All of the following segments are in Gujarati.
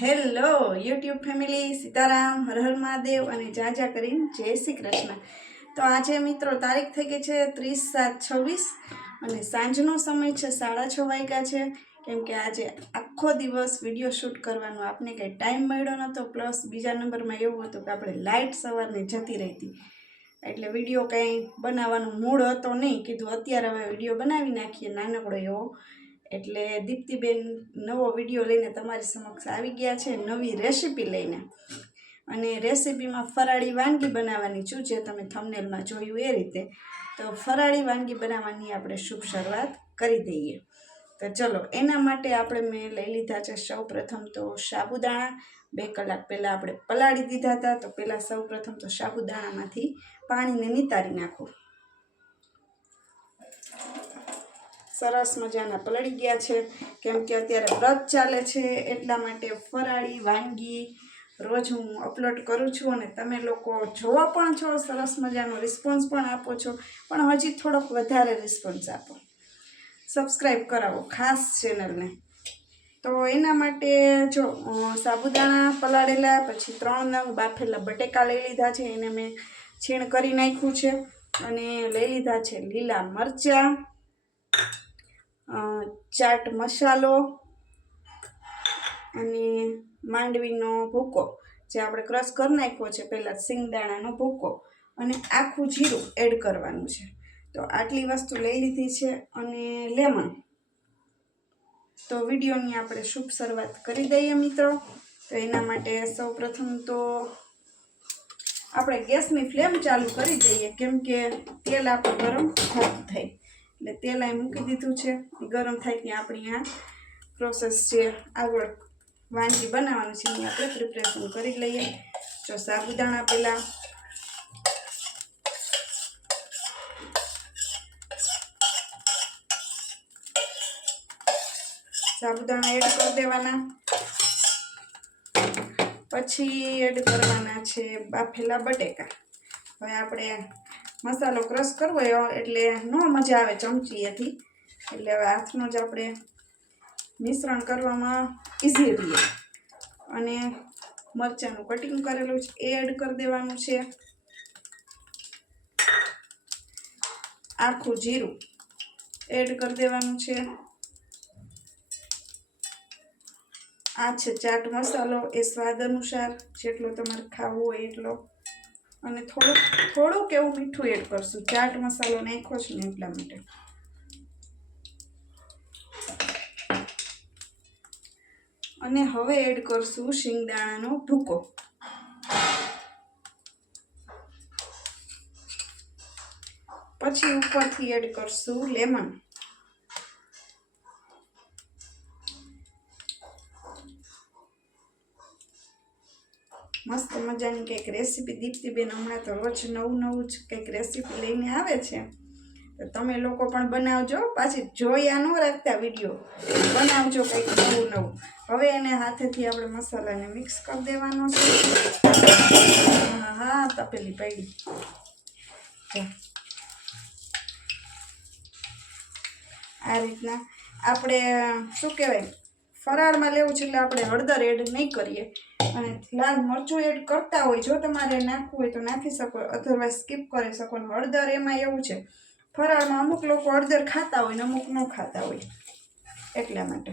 Hello YouTube family, Sitaram, Har Har Mahadev અને જાજા કરીને જય શ્રી કૃષ્ણ। તો આજે મિત્રો તારીખ થઈ ગઈ છે 30/7/26 અને સાંજનો સમય છે 6:30 વાગ્યા છે। કેમ કે આજે આખો દિવસ વિડીયો શૂટ કરવાનો આપને કંઈ ટાઈમ મળ્યો નહોતો, પ્લસ બીજા નંબરમાં એવું હતું કે આપણે લાઇટ સવારની જતી રહી હતી, એટલે વિડીયો કંઈ બનાવવાનો મૂડ હતો નહીં। કીધું અત્યારે હવે વિડીયો બનાવી નાખીએ નાનકડો એવો। એટલે દીપ્તિબેન નવો વિડીયો લઈને તમારી સમક્ષ આવી ગયા છે, નવી રેસીપી લઈને। અને રેસીપીમાં ફરાળી વાનગી બનાવવાની છું, જે તમે થંબનેલમાં જોયું એ રીતે। તો ફરાળી વાનગી બનાવવાની આપણે શુભ શરૂઆત કરી દઈએ। તો ચલો, એના માટે આપણે મેં લઈ લીધા છે સૌ પ્રથમ તો સાબુદાણા। 2 કલાક પહેલાં આપણે પલાળી દીધા હતા। તો પહેલાં સૌ પ્રથમ તો સાબુદાણામાંથી પાણીને નિતારી નાખો। સરસ મજાના પલળી ગયા છે, કેમ કે અત્યારે વ્રત ચાલે છે, એટલા માટે ફરાળી વાનગી રોજ હું અપલોડ કરું છું અને તમે લોકો જોવો પણ છો, સરસ મજાનો રિસ્પોન્સ પણ આપો છો, પણ હજી થોડોક વધારે રિસ્પોન્સ આપો, સબસ્ક્રાઈબ કરાવો ખાસ ચેનલને। તો એના માટે જો સાબુદાણા પલાળેલા, પછી 3 નંગ બાફેલા બટેકા લઈ લીધા છે, એને મેં છીણ કરી નાખ્યું છે। અને લઈ લીધા છે લીલા મરચાં, ચાટ મસાલો અને માંડવીનો ભૂકો, જે આપણે ક્રશ કરી નાખ્યો છે પહેલાં, સિંગદાણાનો ભૂકો અને આખું જીરું એડ કરવાનું છે। તો આટલી વસ્તુ લઈ લીધી છે અને લેમન। તો વિડીયોની આપણે શુભ શરૂઆત કરી દઈએ મિત્રો। તો એના માટે સૌ પ્રથમ તો આપણે ગેસની ફ્લેમ ચાલુ કરી દઈએ, કેમ કે તેલ આપણું ગરમ થાય, એટલે તેલ અહીં મૂકી દીધું છે, ગરમ થાય ત્યાં આપણી આ પ્રોસેસ છે, આગળ વાનગી બનાવવાની છે એની આપણે પ્રિપરેશન કરી લઈએ। જો સાબુદાણા પહેલાં સાબુદાણા એડ કરી દેવાના, પછી એડ કરવાના છે બાફેલા બટેકા। હવે આપણે મસાલો ક્રશ કરવો એટલે નો મજા આવે ચમચીએથી, એટલે હવે હાથનો જ આપણે મિશ્રણ કરવામાં ઇઝી રહીએ। અને મરચાંનું કટિંગ કરેલું છે એ એડ કરી દેવાનું છે, આખું જીરું એડ કરી દેવાનું છે, આ છે ચાટ મસાલો, એ સ્વાદ અનુસાર જેટલો તમારે ખાવો હોય એટલો, અને થોડુંક એવું મીઠું એડ કરશું, ચાટ મસાલો નાખ્યો છે ને એટલા માટે। અને હવે એડ કરશું શિંગદાણાનો ભૂકો, પછી ઉપરથી એડ કરશું લેમન। મસ્ત મજાની કંઈક રેસીપી દીપ્તિબેન હમણાં તો રોજ નવું જ કંઈક રેસીપી લઈને આવે છે, તો તમે લોકો પણ બનાવજો, પાછી જોયા ન રાખતા વિડીયો, બનાવજો કંઈક નવું। હવે એને હાથેથી આપણે મસાલાને મિક્સ કરી દેવાનો છે। હા તપેલી પડી, આ રીતના આપણે શું કહેવાય, ફરાળમાં લેવું છે એટલે આપણે હળદર એડ નહીં કરીએ, અને લાલ મરચું એડ કરતા હોય, જો તમારે નાખવું હોય તો નાખી શકો, અધરવાઇઝ સ્કીપ કરી શકો। હળદર એમાં એવું છે, ફરાળમાં અમુક લોકો હળદર ખાતા હોય ને અમુક ન ખાતા હોય, એટલા માટે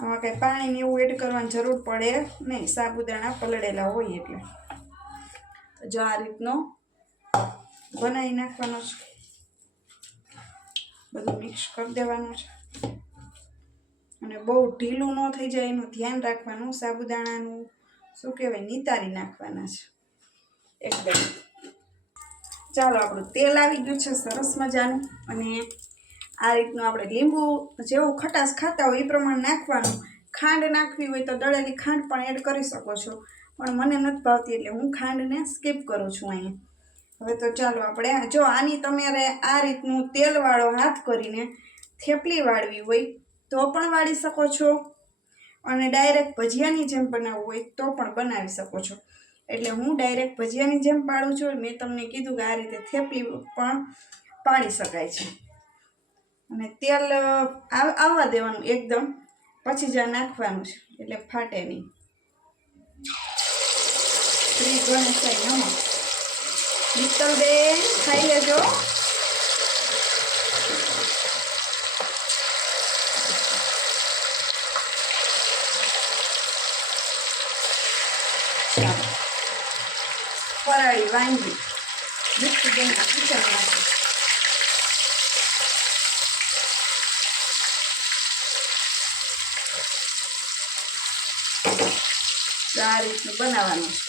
આમાં કંઈ પાણીને એવું એડ કરવાની જરૂર પડે નહીં, સાબુદાણા પલળેલા હોય એટલે। તો જો આ રીતનો બનાવી નાખવાનો છે, બધું મિક્સ કરી દેવાનું છે, અને બહુ ઢીલું ન થઈ જાય એનું ધ્યાન રાખવાનું। સાબુદાણાનું શું કહેવાય, નિતારી નાખવાના છે એકદમ। ચાલો, આપણું તેલ આવી ગયું છે સરસ મજાનું, અને આ રીતનું આપણે લીંબુ જેવું ખટાશ ખાતા હોય એ પ્રમાણે નાખવાનું। ખાંડ નાખવી હોય તો દળેલી ખાંડ પણ એડ કરી શકો છો, પણ મને નથી ભાવતી એટલે હું ખાંડને સ્કીપ કરું છું અહીંયા। હવે તો ચાલો આપણે જો આની તમારે આ રીતનું તેલવાળો હાથ કરીને થેપલી વાળવી હોય તો પણ વાળી શકો છો, અને ડાયરેક્ટ ભજીયાની જેમ બનાવવું હોય તો પણ બનાવી શકો છો। એટલે હું ડાયરેક્ટ ભજીયાની જેમ પાડું છું, મેં તમને કીધું કે આ રીતે થેપલી પણ પાડી શકાય છે। અને તેલ આવવા દેવાનું એકદમ, પછી જ નાખવાનું છે એટલે ફાટે નહીં. શ્રી ગણેશાય નમઃ. મિત્તલબેન ખાઈ લેજો. ફરાળી વાનગી દીપ્તિબેનના કિચનમાંથી. આ રીતનું બનાવવાનું છે.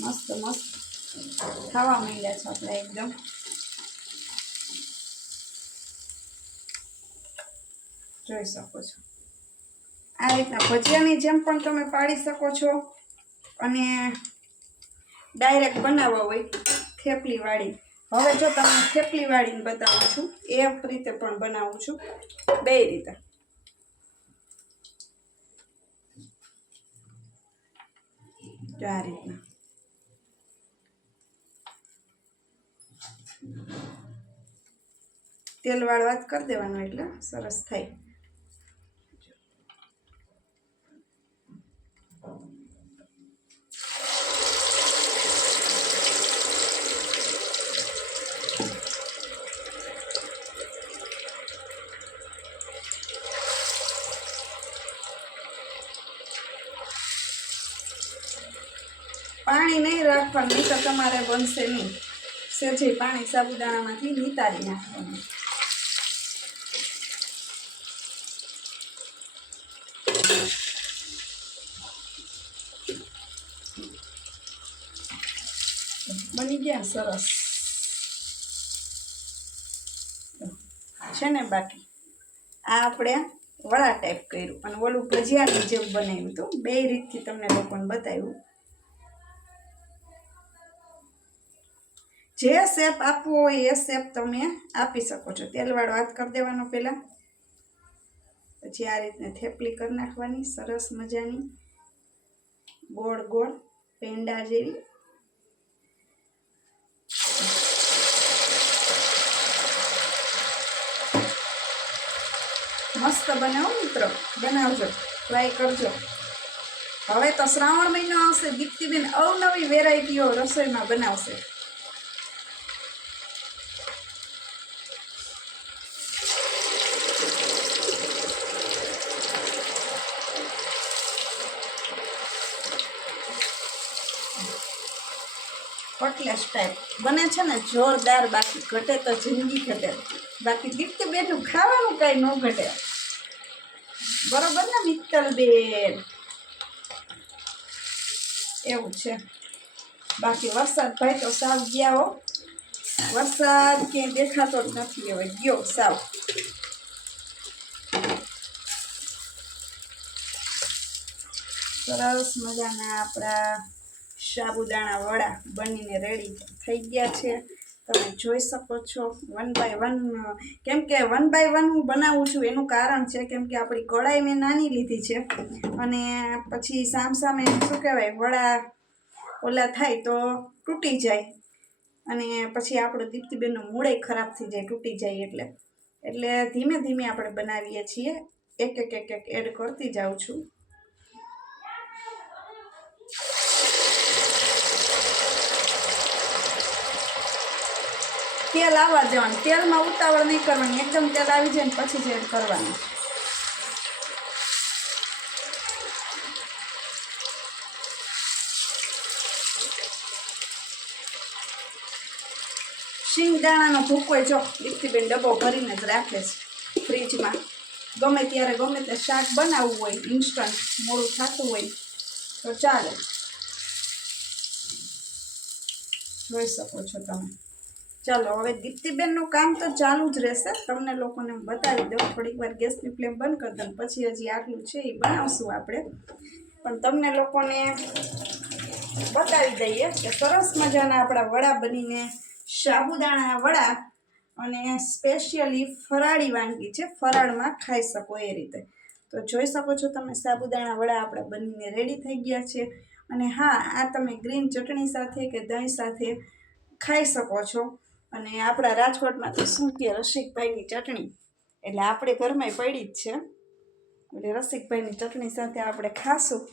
મસ્ત મસ્ત ખાવા માંડ્યા છે આપણે એકદમ. જોઈ શકો છો આ રીતના ભજીયાની જેમ પણ તમે પાડી શકો છો, અને ડાયરેક્ટ બનાવવા હોય થેપલી વાળી. હવે જો તમને થેપલી વાળીને બતાવું છું એ રીતે પણ બનાવું છું, બે રીતે. જો આ રીતના તેલ વાળવા કરી દેવાનું એટલે સરસ થાય. પાણી નહીં રાખવાનું, નહીં તો તમારે બનશે નહીં. સેજે પાણી સાબુદાણામાંથી નિતારી નાખવાનું. બની ગયા સરસ છે ને. બાકી આ આપણે વડા ટાઈપ કર્યું અને ઓલું ભજીયાની જેમ બનાવ્યું હતું. બે રીતથી તમને લોકોને બતાવ્યું. જે શેપ આપવો હોય એ શેપ તમે આપી શકો છો. તેલવાળો હાથ કરી દેવાનો પહેલાં, પછી આ રીતને થેપલી કરી નાખવાની સરસ મજાની, ગોળ ગોળ પેંડા જેવી. મસ્ત બનાવો મિત્રો, બનાવજો, ટ્રાય કરજો. હવે તો શ્રાવણ મહિનો આવશે, દીપ્તિબેન અવનવી વેરાયટીઓ રસોઈમાં બનાવશે. કટલેસ ટાઈપ બને છે ને જોરદાર. બાકી ઘટે તો જિંદગી ઘટે, બાકી દીપ્તિબેનનું ખાવાનું કાંઈ ન ઘટે. બરોબર ને મિત્તલબેન? એવું છે. બાકી વરસાદ ભાઈ તો સાવ ગયા હો. વરસાદ ક્યાંય દેખાતો જ નથી, હવે ગયો સાવ. સરસ મજાના આપણા સાબુદાણા વડા બનીને રેડી થઈ ગયા છે. તમે જોઈ શકો છો 1 બાય 1. કેમ કે 1 બાય 1 હું બનાવું છું એનું કારણ છે કેમ કે આપણી કઢાઈ મેં નાની લીધી છે, અને પછી સામસામે શું કહેવાય વડા ઓલા થાય તો તૂટી જાય, અને પછી આપણો દીપ્તિબેનનો મૂળે ખરાબ થઈ જાય તૂટી જાય. એટલે ધીમે ધીમે આપણે બનાવીએ છીએ. એક એક એક એક એડ કરતી જાઉં છું. તેલ આવવા દેવાનું, તેલમાં ઉતાવળ નહીં કરવાની, એકદમ તેલ આવી જાય ને પછી જ એડ કરવાનું. શિંગદાણાનો ભૂકો જો દીપ્તિબેન ડબ્બો ભરીને જ રાખે છે ફ્રીજમાં. ગમે ત્યારે ગમે તે શાક બનાવવું હોય, ઇન્સ્ટન્ટ મોડું થતું હોય તો ચાલે. જોઈ શકો છો તમે. ચાલો હવે દીપ્તિબેનનું કામ તો ચાલુ જ રહેશે. તમને લોકોને બતાવી દઉં. થોડીક વાર ગેસની ફ્લેમ બંધ કરી દઉં, પછી હજી આટલું છે એ બનાવશું આપણે. પણ તમને લોકોને બતાવી દઈએ કે સરસ મજાના આપણા વડા બનીને, સાબુદાણા વડા, અને સ્પેશિયલી ફરાળી વાનગી છે, ફરાળમાં ખાઈ શકો એ રીતે. તો તો જોઈ શકો છો તમે સાબુદાણા વડા આપણા બનીને રેડી થઈ ગયા છે. અને હા, આ તમે ગ્રીન ચટણી સાથે કે દહીં સાથે ખાઈ શકો છો. અને આપણા રાજકોટમાં તો શું કે રસિકભાઈની ચટણી એટલે આપણે ઘરમાં પડી જ છે. એટલે રસિકભાઈની ચટણી સાથે આપણે ખાશું.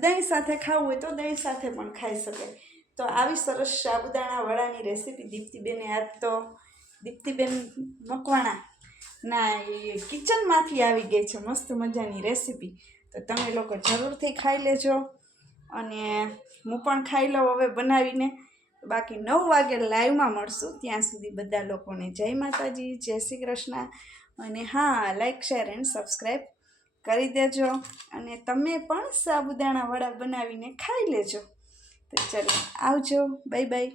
દહીં સાથે ખાવું હોય તો દહીં સાથે પણ ખાઈ શકાય. તો આવી સરસ સાબુદાણા વડાની રેસીપી દીપ્તિબેને આજ તો દીપ્તિબેન મકવાણા ના એ કિચનમાંથી આવી ગઈ છે મસ્ત મજાની રેસીપી. તો તમે લોકો જરૂરથી ખાઈ લેજો અને હું પણ ખાઈ લઉં હવે બનાવીને. બાકી 9 વાગે લાઈવમાં મળશું. ત્યાં સુધી બધા લોકોને જય માતાજી, જય શ્રી કૃષ્ણ. અને હા, લાઈક શેર એન્ડ સબસ્ક્રાઈબ કરી દેજો. અને તમે પણ સાબુદાણા વડા બનાવીને ખાઈ લેજો. તો ચલો આવજો, બાય બાય.